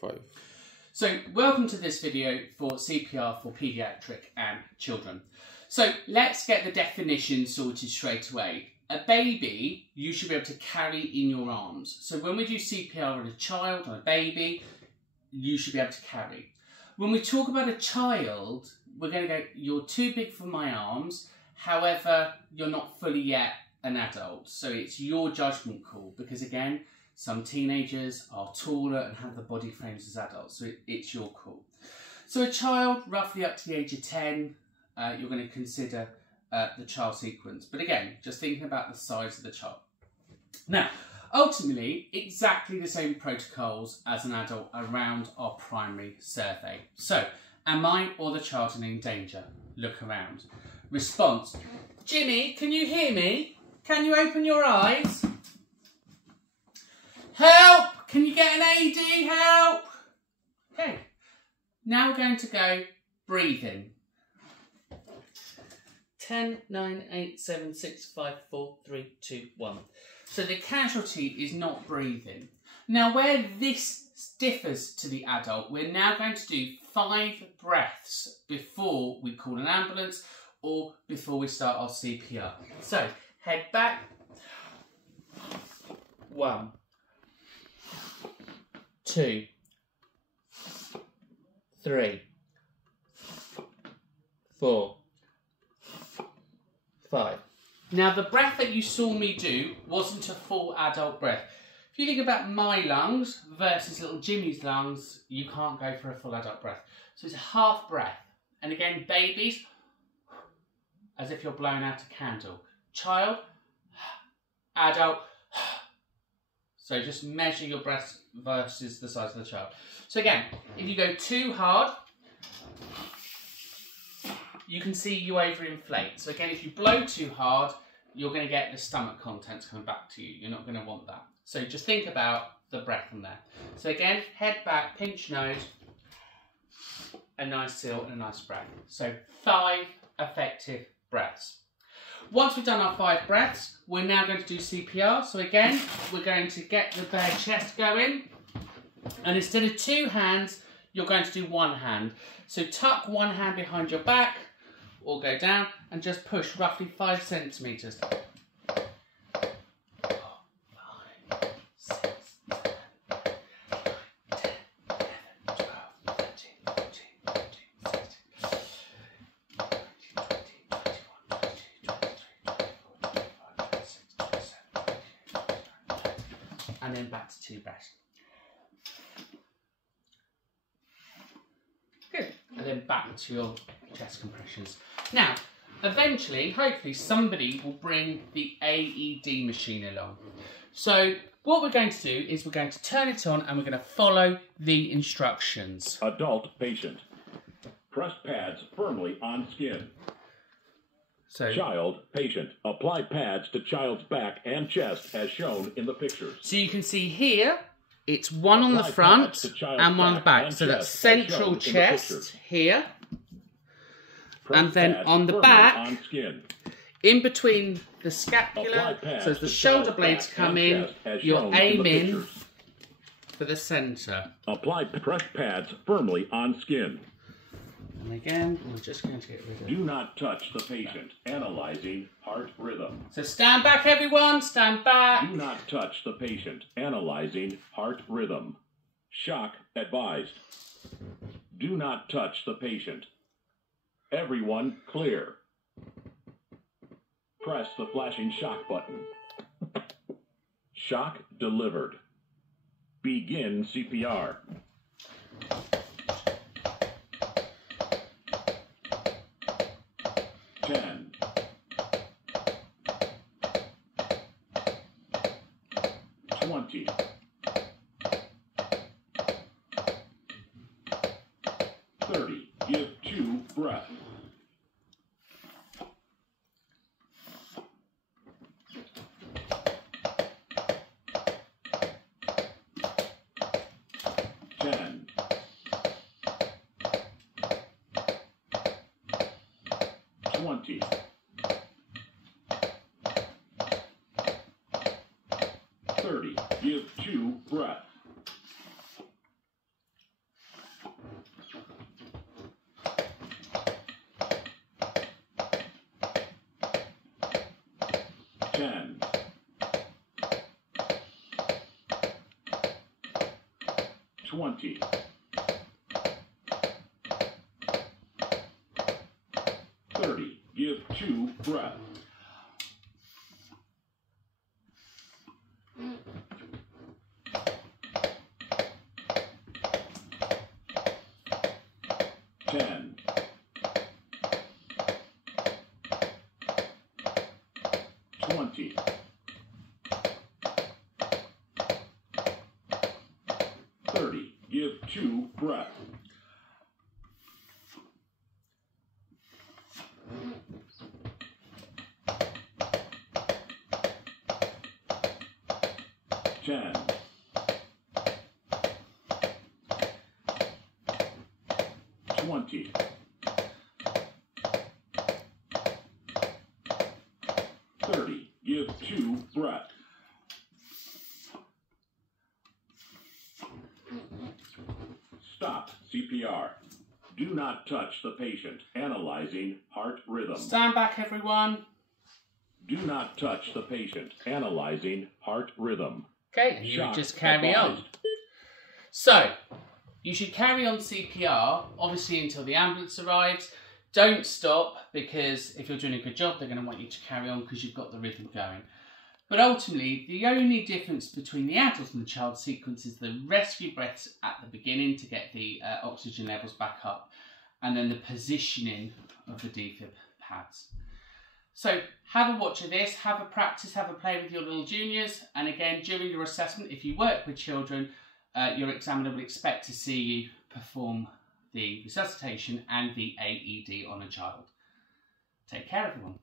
5. So, welcome to this video for CPR for paediatric and children. So, let's get the definition sorted straight away. A baby, you should be able to carry in your arms. So, when we do CPR on a child, on a baby, you should be able to carry. When we talk about a child, we're going to go, you're too big for my arms, however, you're not fully yet an adult. So, it's your judgment call, because again, some teenagers are taller and have the body frames as adults, so it's your call. So a child, roughly up to the age of 10, you're going to consider the child sequence. But again, just thinking about the size of the child. Now, ultimately, exactly the same protocols as an adult around our primary survey. So, am I or the child in danger? Look around. Response, Jimmy, can you hear me? Can you open your eyes? Help! Can you get an AD? Help! Okay. Now we're going to go breathing. 10, 9, 8, 7, 6, 5, 4, 3, 2, 1. So the casualty is not breathing. Now where this differs to the adult, we're now going to do 5 breaths before we call an ambulance or before we start our CPR. So head back. 1. 2, 3, 4, 5. Now the breath that you saw me do wasn't a full adult breath. If you think about my lungs versus little Jimmy's lungs, you can't go for a full adult breath. So it's a half breath. And again, babies, as if you're blowing out a candle. Child, adult. So just measure your breath versus the size of the child. So again, if you go too hard, you can see you overinflate. So again, if you blow too hard, you're going to get the stomach contents coming back to you. You're not going to want that. So just think about the breath from there. So again, head back, pinch nose, a nice seal and a nice breath. So 5 effective breaths. Once we've done our 5 breaths, we're now going to do CPR. So again, we're going to get the bare chest going. And instead of 2 hands, you're going to do 1 hand. So tuck 1 hand behind your back or go down and just push roughly 5 centimetres. 4, 5, 6, 7, 8, 9, 10, 11, 12, 13, 14, 15, 16, 19, 20, 21, 22, 23, 24, 25, 26, 27, 28, 29, 30. And then back to 2 breaths. Good. And then back to your chest compressions. Now, eventually, hopefully, somebody will bring the AED machine along. So what we're going to do is we're going to turn it on and we're going to follow the instructions. Adult patient. Press pads firmly on skin. So, Child patient. Apply pads to child's back and chest as shown in the pictures. so you can see here, it's 1 on the Apply front pads to child's and 1 on the back. and So that's chest as shown central in the chest pictures. here. Press And then pads on the firmly back, on skin. in between the Apply scapula, pads so as the to shoulder child's blades back come and in, chest as you're shown in the aiming pictures. for the centre. Press pads firmly on skin. And again, we're just going to get rid of Do not touch the patient. Analyzing heart rhythm. So stand back, everyone, stand back. Do not touch the patient. Analyzing heart rhythm. Shock advised. Do not touch the patient. Everyone clear. Press the flashing shock button. Shock delivered. Begin CPR. 10. 20. 30. Give 2 breath. 10. 20. 30. Give 2 breath. 10, 20, 30. Give 2 breath. 10, 20, 30. Give 2 breath. 10, 20, 30. Give 2 breath. Stop CPR. Do not touch the patient. Analyzing heart rhythm. Stand back, everyone. Do not touch the patient. Analyzing heart rhythm. Okay, you Shock just carry on. advised. So, you should carry on CPR, obviously until the ambulance arrives. Don't stop, because if you're doing a good job, they're going to want you to carry on because you've got the rhythm going. But ultimately, the only difference between the adult and the child sequence is the rescue breaths at the beginning to get the oxygen levels back up, and then the positioning of the defib pads. So have a watch of this, have a practice, have a play with your little juniors, and again, during your assessment, if you work with children, your examiner will expect to see you perform the resuscitation and the AED on a child. Take care, everyone.